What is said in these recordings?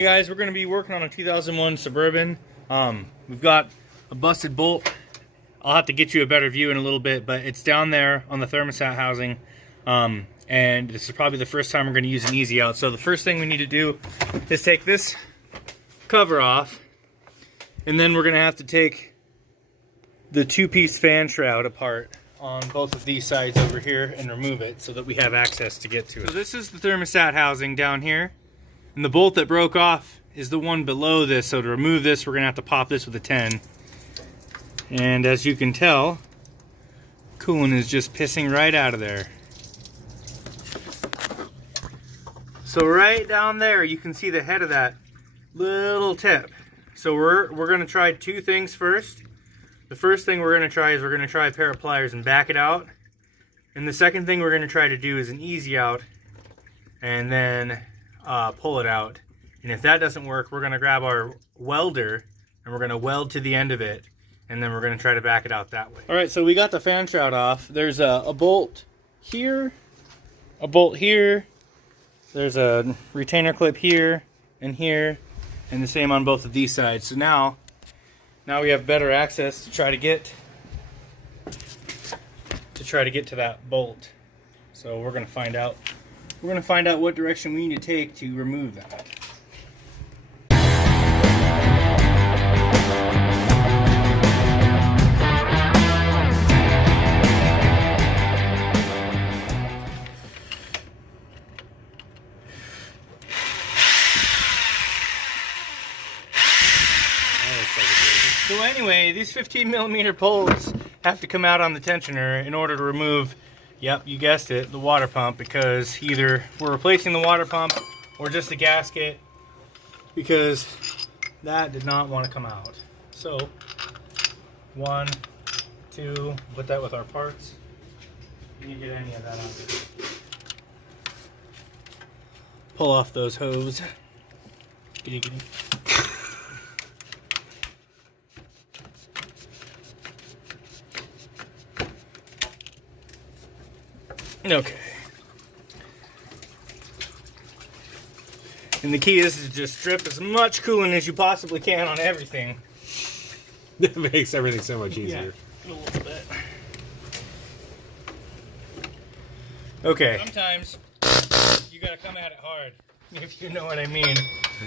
Hey guys, we're going to be working on a 2001 Suburban. We've got a busted bolt. I'll have to get you a better view in a little bit, but it's down there on the thermostat housing. And this is probably the first time we're going to use an easy out. So the first thing we need to do is take this cover off, and then we're going to have to take the two-piece fan shroud apart on both of these sides over here and remove it so that we have access to get to it. So this is the thermostat housing down here. And the bolt that broke off is the one below this, so to remove this, we're going to have to pop this with a 10. And as you can tell, coolant is just pissing right out of there. So right down there, you can see the head of that little tip. So we're going to try two things first. The first thing we're going to try is we're going to try a pair of pliers and back it out. And the second thing we're going to try to do is an easy out and then pull it out. And if that doesn't work, we're going to grab our welder and we're going to weld to the end of it, and then we're going to try to back it out that way. Alright, so we got the fan shroud off. There's a bolt here, a bolt here, there's a retainer clip here, and the same on both of these sides. So now we have better access to try to get to that bolt. So we're going to find out. We're going to find out what direction we need to take to remove that. So anyway, these 15mm bolts have to come out on the tensioner in order to remove, yep, you guessed it, the water pump, because either we're replacing the water pump or just the gasket, because that did not want to come out. So, 1, 2, put that with our parts. You didn't get any of that out. Pull off those hoses. Giddy, giddy. Okay. And the key is to just drip as much coolant as you possibly can on everything. That makes everything so much easier. Yeah, a little bit. Okay. Sometimes you gotta come at it hard, if you know what I mean.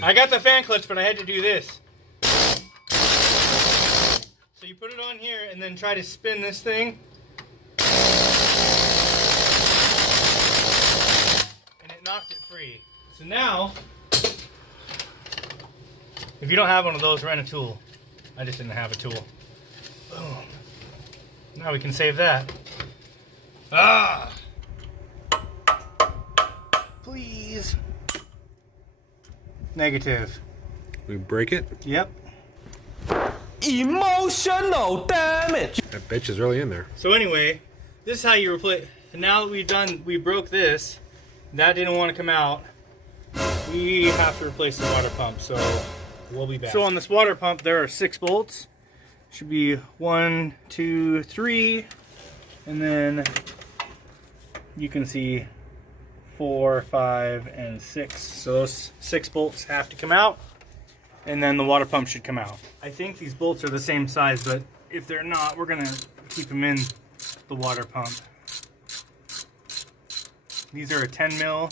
I got the fan clutch, but I had to do this. So you put it on here and then try to spin this thing. Knocked it free. So now, if you don't have one of those, rent a tool. I just didn't have a tool. Boom. Now we can save that. Ah! Please. Negative. We break it? Yep. Emotional damage. That bitch is really in there. So anyway, this is how you replace. Now that we broke this. That didn't want to come out. We have to replace the water pump, so we'll be back. So on this water pump, there are 6 bolts. Should be 1, 2, 3, and then you can see 4, 5, and 6. So those 6 bolts have to come out, and then the water pump should come out. I think these bolts are the same size, but if they're not, we're gonna keep them in the water pump. These are a 10 mil.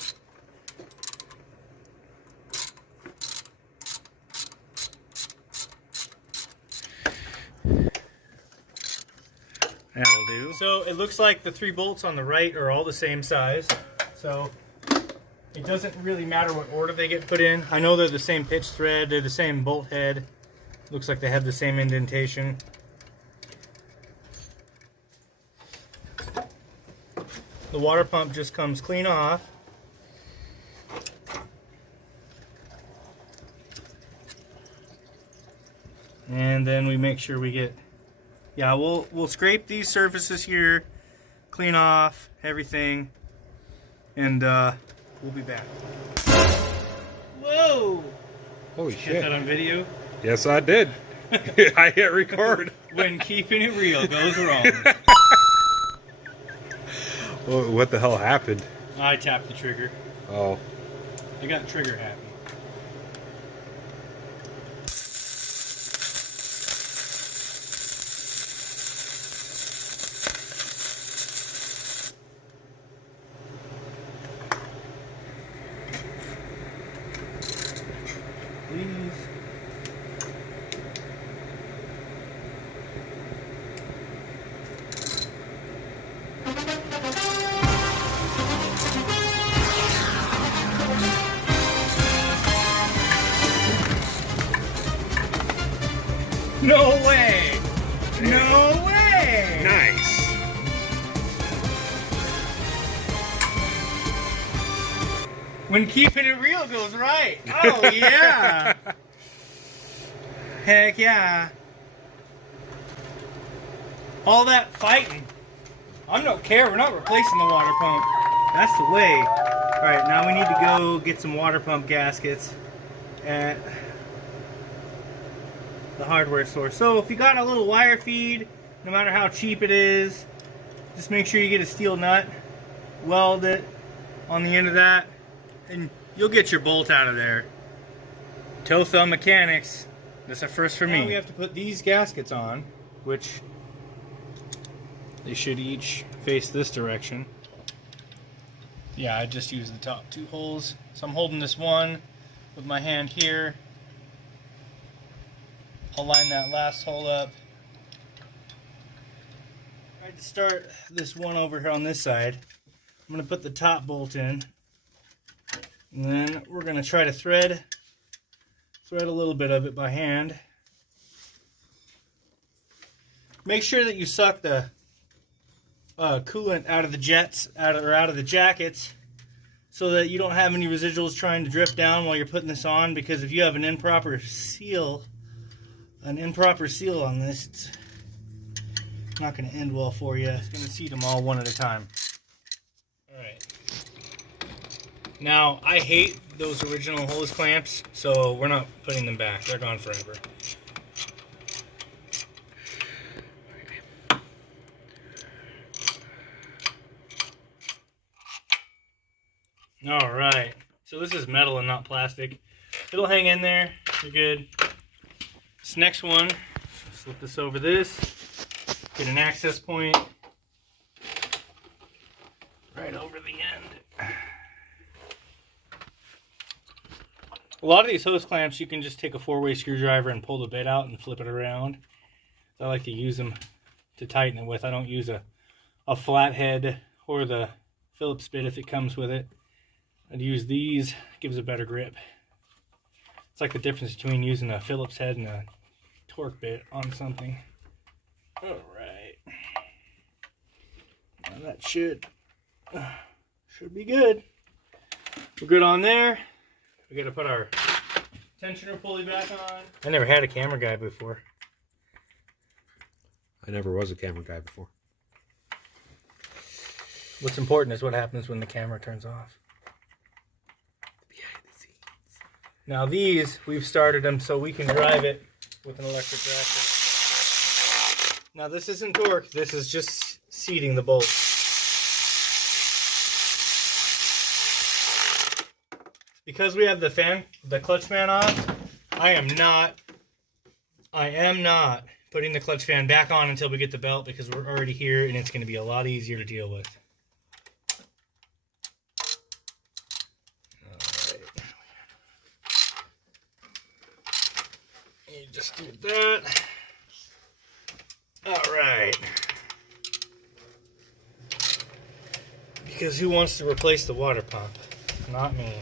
That'll do. So it looks like the 3 bolts on the right are all the same size. So it doesn't really matter what order they get put in. I know they're the same pitch thread, they're the same bolt head. Looks like they have the same indentation. The water pump just comes clean off. And then we make sure we get, yeah, we'll scrape these surfaces here, clean off everything, and we'll be back. Whoa! Holy Get shit. that on video? Yes, I did. I hit record. When keeping it real goes wrong. What the hell happened? I tapped the trigger. Oh. I got trigger happy. No way! No way! Nice. When keeping it real goes right. Oh yeah! Heck yeah! All that fighting. I don't care. We're not replacing the water pump. That's the way. All right, now we need to go get some water pump gaskets at the hardware store. So if you got a little wire feed, no matter how cheap it is, just make sure you get a steel nut, weld it on the end of that, and you'll get your bolt out of there. Toe thumb mechanics. That's a first for me. Now we have to put these gaskets on, which they should each face this direction. Yeah, I just used the top two holes. So I'm holding this one with my hand here. I'll line that last hole up. Alright, to start this one over here on this side, I'm going to put the top bolt in. And then we're going to try to thread a little bit of it by hand. Make sure that you suck the coolant out of the jets, out of the jackets, so that you don't have any residuals trying to drip down while you're putting this on, because if you have an improper seal on this, it's not going to end well for you. It's going to seat them all one at a time. Alright. Now, I hate those original hose clamps, so we're not putting them back. They're gone forever. Alright, so this is metal and not plastic. It'll hang in there, you're good. This next one, slip this over this, get an access point right over the end. A lot of these hose clamps, you can just take a 4-way screwdriver and pull the bit out and flip it around. I like to use them to tighten it with. I don't use a flathead or the Phillips bit if it comes with it. I'd use these, it gives a better grip. It's like the difference between using a Phillips head and a torque bit on something. Alright. Now that should be good. We're good on there. We gotta put our tensioner pulley back on. I never had a camera guy before. I never was a camera guy before. What's important is what happens when the camera turns off. Behind the scenes. Now these, we've started them so we can drive it with an electric ratchet. Now this isn't torque, this is just seating the bolt. Because we have the clutch fan off, I am not putting the clutch fan back on until we get the belt, because we're already here and it's going to be a lot easier to deal with. Alright. You just do that. Alright. Because who wants to replace the water pump? Not me.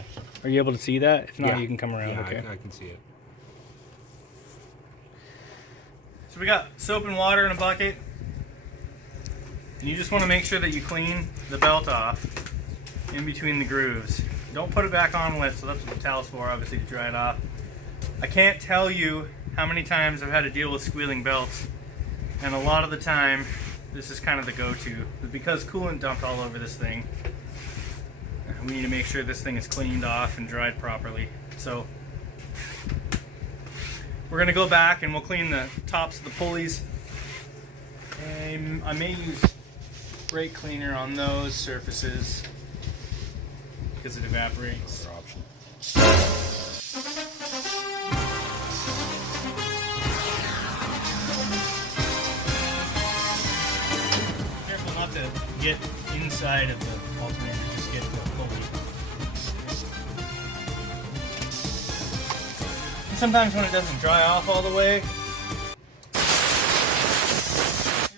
Are you able to see that? If not, Yeah. you can come around. Yeah, okay. I can see it. So we got soap and water in a bucket. And you just want to make sure that you clean the belt off in between the grooves. Don't put it back on wet, so that's what the towel's for, obviously, to dry it off. I can't tell you how many times I've had to deal with squealing belts. And a lot of the time, this is kind of the go-to. But because coolant dumped all over this thing, we need to make sure this thing is cleaned off and dried properly. So we're going to go back and we'll clean the tops of the pulleys. And I may use brake cleaner on those surfaces because it evaporates. Other option. Careful not to get inside of the alternator, just get the pulley. And sometimes when it doesn't dry off all the way, just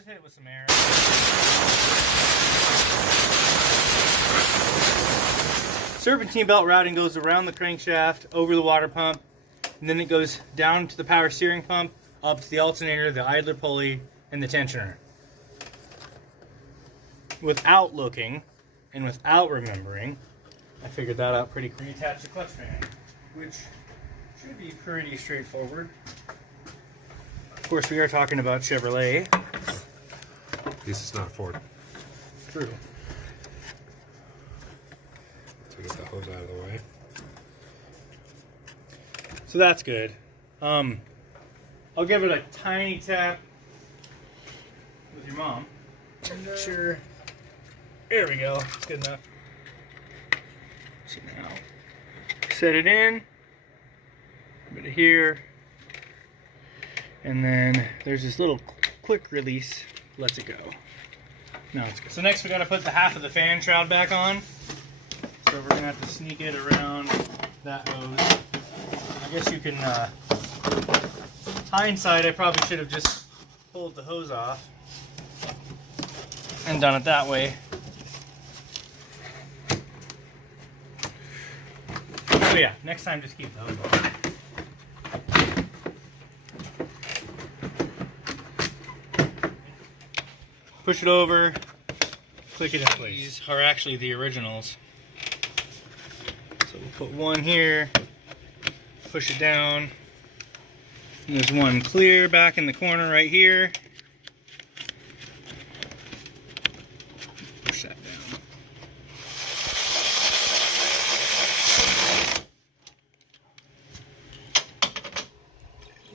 hit it with some air. Serpentine belt routing goes around the crankshaft, over the water pump, and then it goes down to the power steering pump, up to the alternator, the idler pulley, and the tensioner. Without looking and without remembering, I figured that out pretty quickly. Reattach the clutch fan, which should be pretty straightforward. Of course, we are talking about Chevrolet. At least it's not Ford. True. So get the hose out of the way. So that's good. I'll give it a tiny tap with your mom. Sure. There we go. It's good enough. So now, set it in. A bit of here. And then there's this little quick release. Lets it go. Now it's good. So next we got to put the half of the fan shroud back on. So we're going to have to sneak it around that hose. I guess you can, hindsight, I probably should have just pulled the hose off and done it that way. So yeah, next time just keep the hose on. Push it over, click it in place. These are actually the originals. So we'll put one here, push it down. And there's one clear back in the corner right here. Push that down.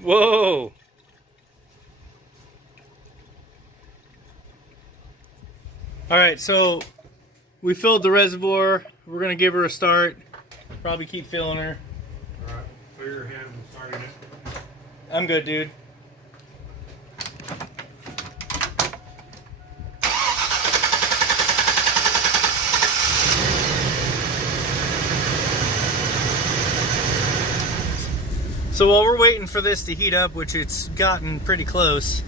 Whoa! Alright, so we filled the reservoir. We're going to give her a start. Probably keep filling her. Alright, clear your hand and starting it. I'm good, dude. So while we're waiting for this to heat up, which it's gotten pretty close,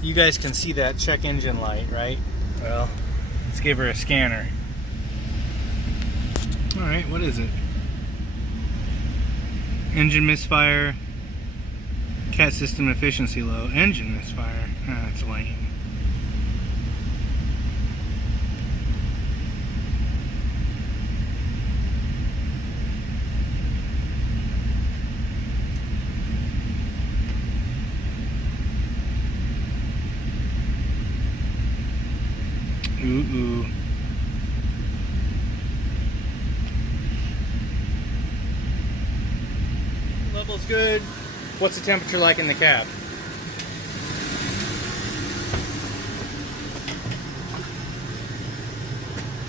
you guys can see that check engine light, right? Well, let's give her a scanner. Alright, what is it? Engine misfire. Cat system efficiency low. Engine misfire. Ah, that's lame. Ooh. Level's good. What's the temperature like in the cab?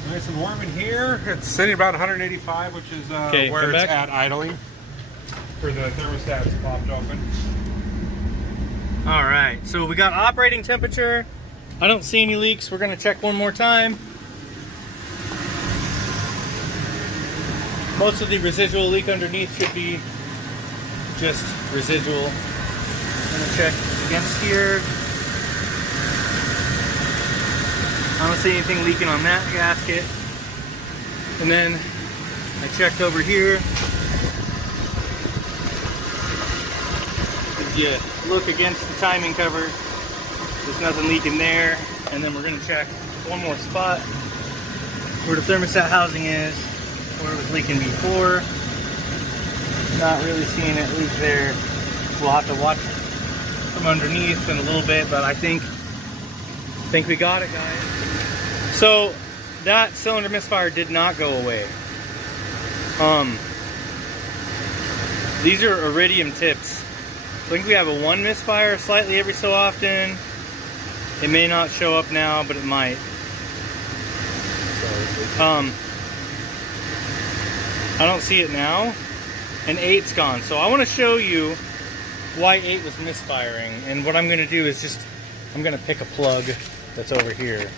Nice and warm in here. It's sitting about 185, which is where it's at idling. Where the thermostat is popped open. Alright, so we got operating temperature. I don't see any leaks. We're going to check one more time. Most of the residual leak underneath should be just residual. I'm going to check against here. I don't see anything leaking on that gasket. And then I checked over here. If you look against the timing cover, there's nothing leaking there. And then we're going to check one more spot where the thermostat housing is, where it was leaking before. Not really seeing it leak there. We'll have to watch from underneath in a little bit, but I think we got it, guys. So that cylinder misfire did not go away. These are iridium tips. I think we have a 1 misfire slightly every so often. It may not show up now, but it might. I don't see it now. And 8's gone. So I want to show you why 8 was misfiring. And what I'm going to do is I'm going to pick a plug that's over here.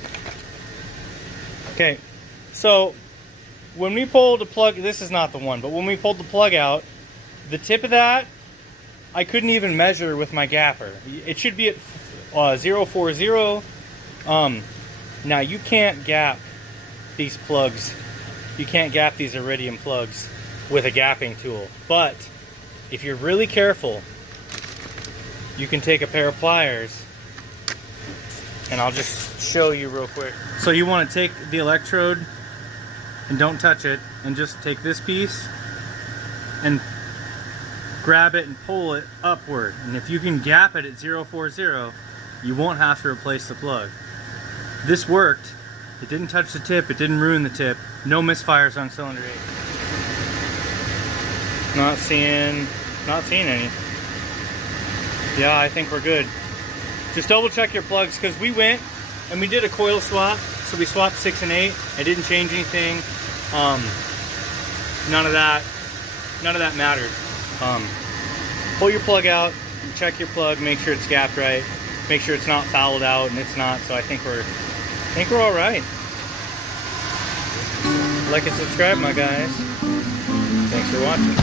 Okay, so when we pulled the plug, this is not the one, but when we pulled the plug out, the tip of that, I couldn't even measure with my gapper. It should be at 040. Now you can't gap these plugs. You can't gap these iridium plugs with a gapping tool. But if you're really careful, you can take a pair of pliers, and I'll just show you real quick. So you want to take the electrode and don't touch it, and just take this piece and grab it and pull it upward. And if you can gap it at 040, you won't have to replace the plug. This worked. It didn't touch the tip, it didn't ruin the tip. No misfires on cylinder 8. Not seeing any. Yeah, I think we're good. Just double check your plugs, because we went and we did a coil swap. So we swapped 6 and 8. I didn't change anything. None of that mattered. Pull your plug out, check your plug, make sure it's gapped right, make sure it's not fouled out, and it's not. So I think we're all right. Like and subscribe, my guys. Thanks for watching.